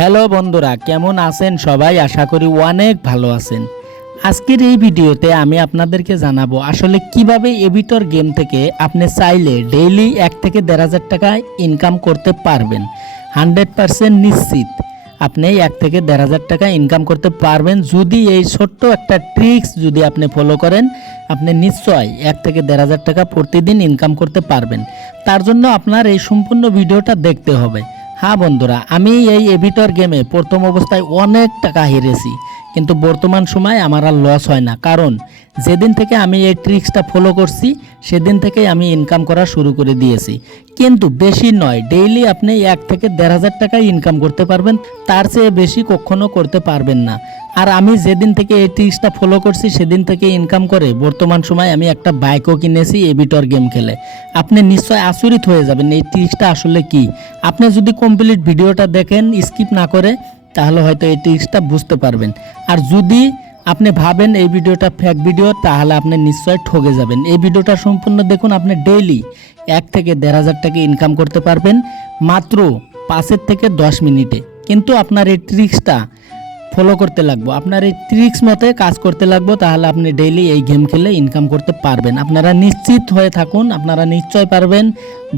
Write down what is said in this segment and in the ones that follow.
Hello বন্ধুরা, কেমন আছেন সবাই? আশা করি অনেক ভালো আছেন। আজকের এই ভিডিওতে আমি আপনাদেরকে জানাবো আসলে কিভাবে এবিটর গেম থেকে আপনি চাইলে ডেইলি 1 থেকে 1,500 টাকা ইনকাম করতে পারবেন। 100% নিশ্চিত আপনি 1 থেকে 1,500 টাকা ইনকাম করতে পারবেন যদি এই ছোট্ট একটা ট্রিক্স যদি আপনি ফলো করেন। আপনি নিশ্চয় 1 থেকে 1,500 টাকা প্রতিদিন ইনকাম করতে পারবেন। তার জন্য আপনার এই সম্পূর্ণ ভিডিওটা দেখতে হবে। হ্যাঁ বন্ধুরা, আমি এই এবিটর গেমে প্রথম অবস্থায় অনেক টাকা হেরেছি, কিন্তু বর্তমান সময় আমার আর লস হয় না। কারণ যেদিন থেকে আমি এই ট্রিক্সটা ফলো করছি সেদিন থেকেই আমি ইনকাম করা শুরু করে দিয়েছি। কিন্তু বেশি নয়, ডেইলি আপনি 1 থেকে 1,500 টাকা ইনকাম করতে পারবেন, তার চেয়ে বেশি কখনো করতে পারবেন না। আর আমি যেদিন থেকে এই ট্রিক্সটা ফলো করছি সেদিন থেকে ইনকাম করে বর্তমান সময় আমি একটা বাইকও কিনেছি এবিটর গেম খেলে। আপনি নিশ্চয় আচরিত হয়ে যাবেন এই ট্রিক্সটা আসলে কি। আপনি যদি কমপ্লিট ভিডিওটা দেখেন, স্কিপ না করে, তাহলে হয়তো এই ট্রিক্সটা বুঝতে পারবেন। আর যদি আপনি ভাবেন এই ভিডিওটা ফেক ভিডিও, তাহলে আপনি নিশ্চয় ঠকে যাবেন। এই ভিডিওটা সম্পূর্ণ দেখুন, আপনি ডেইলি 1 থেকে 1,500 টাকা ইনকাম করতে পারবেন মাত্র 5 থেকে 10 মিনিটে। কিন্তু আপনার এই ট্রিক্সটা ফলো করতে লাগবো, আপনার এই ট্রিক্স মতে কাজ করতে লাগবো, তাহলে আপনি ডেইলি এই গেম খেলে ইনকাম করতে পারবেন। আপনারা নিশ্চিত হয়ে থাকুন, আপনারা নিশ্চয় পারবেন।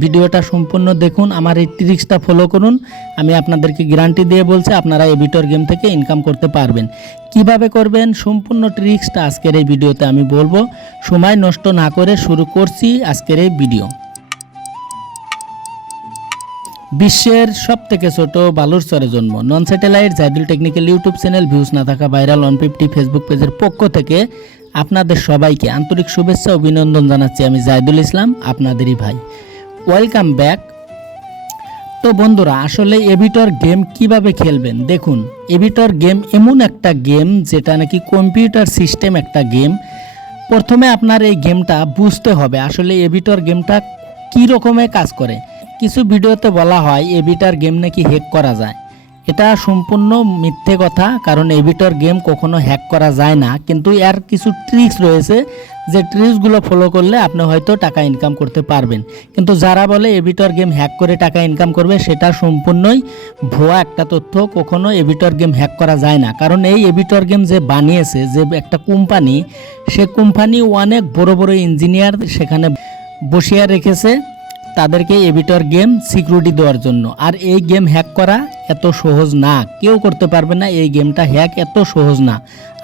ভিডিওটা সম্পূর্ণ দেখুন, আমার এই ট্রিক্সটা ফলো করুন। আমি আপনাদেরকে গ্যারান্টি দিয়ে বলছি আপনারা এবিটর গেম থেকে ইনকাম করতে পারবেন। কিভাবে করবেন সম্পূর্ণ ট্রিক্সটা আজকের এই ভিডিওতে আমি বলবো। সময় নষ্ট না করে শুরু করছি আজকের এই ভিডিও। বিশ্বের সবথেকে ছোট বালুরচরে জন্ম, non satellite Zaidul technical YouTube channel, views না থাকা ভাইরাল 150 ফেসবুক পেজের পক্ষ থেকে আপনাদের সবাইকে আন্তরিক শুভেচ্ছা অভিনন্দন জানাচ্ছি। আমি জাইদুল ইসলাম, আপনাদেরই ভাই। Welcome back. তো বন্ধুরা, আসলে এবিটর গেম কিভাবে খেলবেন দেখুন। এবিটর গেম এমন একটা গেম যেটা নাকি কম্পিউটার সিস্টেম একটা গেম। প্রথমে আপনার এই গেমটা বুঝতে হবে আসলে এবিটর গেমটা কী রকমের কাজ করে। কিছু ভিডিওতে বলা হয় এবিটর গেম নাকি হ্যাক করা যায়। এটা সম্পূর্ণ মিথ্যে কথা, কারণ এবিটর গেম কখনো হ্যাক করা যায় না। কিন্তু এর কিছু ট্রিক্স রয়েছে, যে ট্রিক্সগুলো ফলো করলে আপনি হয়তো টাকা ইনকাম করতে পারবেন। কিন্তু যারা বলে এবিটর গেম হ্যাক করে টাকা ইনকাম করবে, সেটা সম্পূর্ণই ভুয়া একটা তথ্য। কখনো এবিটর গেম হ্যাক করা যায় না, কারণ এই এবিটর গেম যে বানিয়েছে, যে একটা কোম্পানি, সে কোম্পানি অনেক বড় বড় ইঞ্জিনিয়ার সেখানে বসিয়ে রেখেছে তাদেরকে এবিটর গেম সিকিউরিটি দেওয়ার জন্য। আর এই গেম হ্যাক করা এত সহজ না, কেউ করতে পারবে না। এই গেমটা হ্যাক এত সহজ না।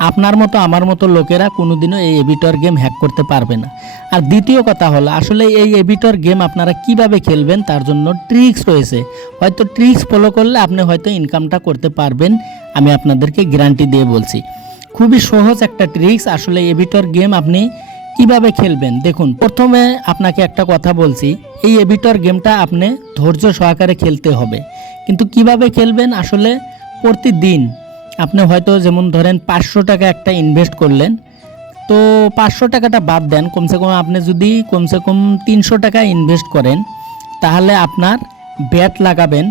আপনার মতো আমার মতো লোকেরা কোনোদিনও এই এবিটর গেম হ্যাক করতে পারবে না। আর দ্বিতীয় কথা হলো, আসলে এই এবিটর গেম আপনারা কিভাবে খেলবেন তার জন্য ট্রিক্স রয়েছে। হয়তো ট্রিক্স ফলো করলে আপনি হয়তো ইনকামটা করতে পারবেন, আমি আপনাদেরকে গ্যারান্টি দিয়ে বলছি। খুবই সহজ একটা ট্রিক্স। আসলে এবিটর গেম আপনি কিভাবে খেলবেন দেখুন। প্রথমে আপনাকে একটা কথা বলছি, এই এবিটর গেমটা আপনি ধৈর্য সহকারে খেলতে হবে। কিন্তু কিভাবে খেলবেন, আসলে প্রতিদিন আপনি হয়তো যেমন ধরেন 500 টাকা একটা ইনভেস্ট করলেন, তো 500 টাকাটা বাদ দেন, কমসে কম আপনি যদি কমসে কম 300 টাকা ইনভেস্ট করেন, তাহলে আপনার ব্যাট লাগাবেন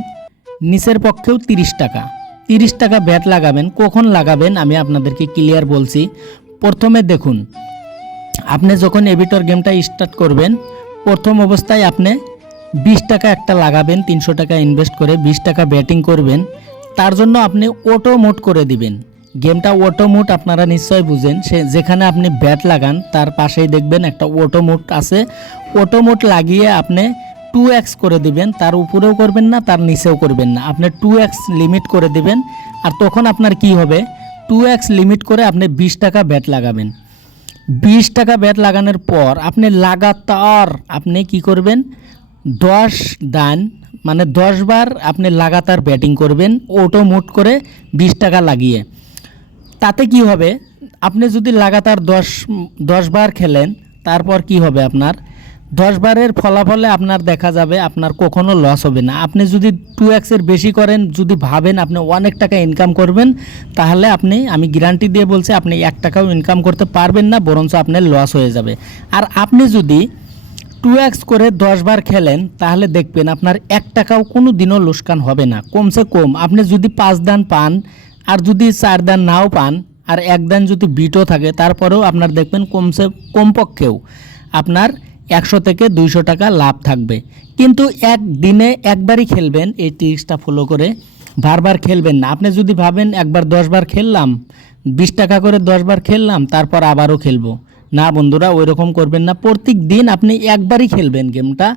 নিচের পক্ষেও 30 টাকা। 30 টাকা ব্যাট লাগাবেন। কখন লাগাবেন আমি আপনাদেরকে ক্লিয়ার বলছি। প্রথমে দেখুন, আপনি যখন এবিটর গেমটা স্টার্ট করবেন, প্রথম অবস্থায় আপনি 20 টাকা একটা লাগাবেন। 300 টাকা ইনভেস্ট করে 20 টাকা ব্যাটিং করবেন। তার জন্য আপনি অটো মোড করে দিবেন। গেমটা অটো মোড আপনারা নিশ্চয় বুঝেন। সে যেখানে আপনি ব্যাট লাগান তার পাশেই দেখবেন একটা অটো মোড আছে। অটো মোড লাগিয়ে আপনি 2x করে দিবেন। তার উপরেও করবেন না, তার নিচেও করবেন না, আপনি 2x লিমিট করে দিবেন। আর তখন আপনার কি হবে, 2x লিমিট করে আপনি 20 টাকা ব্যাট লাগাবেন। 20 টাকা ব্যাট লাগানোর পর আপনি লাগাতার আপনি কি করবেন, 10 দান মানে 10 বার আপনি লাগাতার ব্যাটিং করবেন অটো মোড করে 20 টাকা লাগিয়ে। তাতে কি হবে, আপনি যদি লাগাতার 10 বার খেলেন, তারপর কি হবে, আপনার 10 বারের ফলাফলে আপনার দেখা যাবে আপনার কখনো লস হবে না। আপনি যদি 2x এর বেশি করেন, যদি ভাবেন আপনি অনেক টাকা ইনকাম করবেন, তাহলে আমি গ্যারান্টি দিয়ে বলছি আপনি 1 টাকাও ইনকাম করতে পারবেন না, বরঞ্চ আপনার লস হয়ে যাবে। আর আপনি যদি 2x করে 10 বার খেলেন, তাহলে দেখবেন আপনার 1 টাকাও কোনো দিনও লোকসান হবে না। কমসে কম আপনি যদি 5 দান পান, আর যদি 4 দান নাও পান, আর 1 দান যদি বিটও থাকে, তারপরেও আপনার দেখবেন কমপক্ষেও আপনার 100 থেকে 200 টাকা লাভ থাকবে। কিন্তু একদিনে একবারই খেলবেন এই ট্রিক্সটা ফলো করে। বারবার খেলবেন না। আপনি যদি ভাবেন একবার 10 বার খেললাম, 20 টাকা করে 10 বার খেললাম, তারপর আবারও খেলবো, না বন্ধুরা, ওই রকম করবেন না। প্রত্যেক দিন আপনি একবারই খেলবেন গেমটা,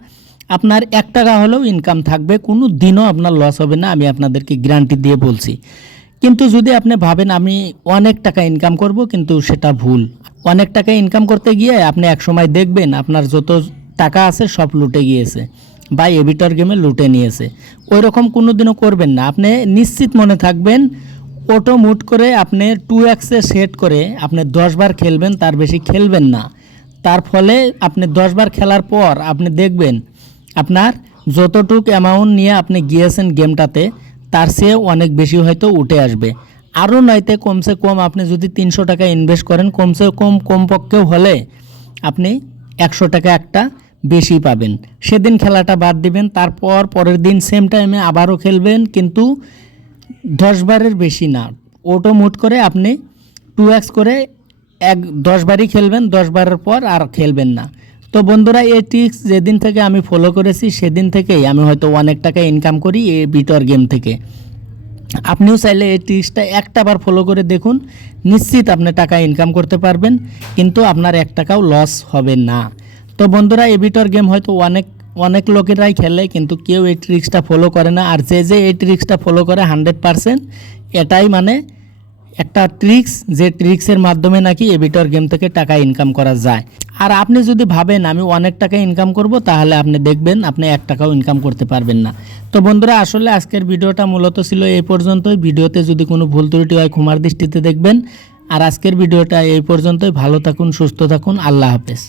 আপনার 1 টাকা হলেও ইনকাম থাকবে, কোনো দিনও আপনার লস হবে না, আমি আপনাদেরকে গ্যারান্টি দিয়ে বলছি। কিন্তু যদি আপনি ভাবেন আমি অনেক টাকা ইনকাম করব, কিন্তু সেটা ভুল। অনেক টাকা ইনকাম করতে গিয়ে আপনি একসময় দেখবেন আপনার যত টাকা আছে সব লুটে গিয়েছে বা এবিটর গেমে লুটে নিয়েছে। ওই রকম কোনো দিনও করবেন না। আপনি নিশ্চিত মনে থাকবেন, অটো মুট করে আপনি 2x-এ সেট করে আপনি 10 বার খেলবেন, তার বেশি খেলবেন না। তার ফলে আপনি 10 বার খেলার পর আপনি দেখবেন আপনার যতটুক অ্যামাউন্ট নিয়ে আপনি গিয়েছেন গেমটাতে, তার চেয়ে অনেক বেশি হয়তো উঠে আসবে। আরও নয়তো কমসে কম আপনি যদি 300 টাকা ইনভেস্ট করেন, কমসে কম কমপক্ষেও হলে আপনি 100 টাকা একটা বেশি পাবেন। সেদিন খেলাটা বাদ দিবেন, তারপর পরের দিন সেম টাইমে আবারও খেলবেন, কিন্তু 10 বারের বেশি না। অটো মুট করে আপনি 2x করে 10 বারই খেলবেন, 10 বারের পর আর খেলবেন না। তো বন্ধুরা, এই ট্রিক্স যেদিন থেকে আমি ফলো করেছি সেদিন থেকেই আমি হয়তো অনেক টাকা ইনকাম করি এই বিটর গেম থেকে। আপনিও চাইলে এই ট্রিক্সটা একটা বার ফলো করে দেখুন, নিশ্চিত আপনি টাকা ইনকাম করতে পারবেন, কিন্তু আপনার 1 টাকাও লস হবে না। তো বন্ধুরা, এবিটর গেম হয়তো অনেক অনেক লোকেরাই খেলে, কিন্তু কেউ এই ট্রিক্সটা ফলো করে না। আর যে এই ট্রিক্সটা ফলো করে 100% এটাই মানে একটা ট্রিক্স, যে ট্রিক্সের মাধ্যমে নাকি এবিটর গেম থেকে টাকা ইনকাম করা যায়। আর আপনি যদি ভাবেন আমি অনেক টাকা ইনকাম করব, তাহলে আপনি দেখবেন আপনি 1 টাকাও ইনকাম করতে পারবেন না। তো বন্ধুরা, আসলে আজকের ভিডিওটা মূলত ছিল এই পর্যন্তই। ভিডিওতে যদি কোনো ভুল ত্রুটি হয় ক্ষমার দৃষ্টিতে দেখবেন। আর আজকের ভিডিওটা এই পর্যন্তই। ভালো থাকুন, সুস্থ থাকুন, আল্লাহ হাফেজ।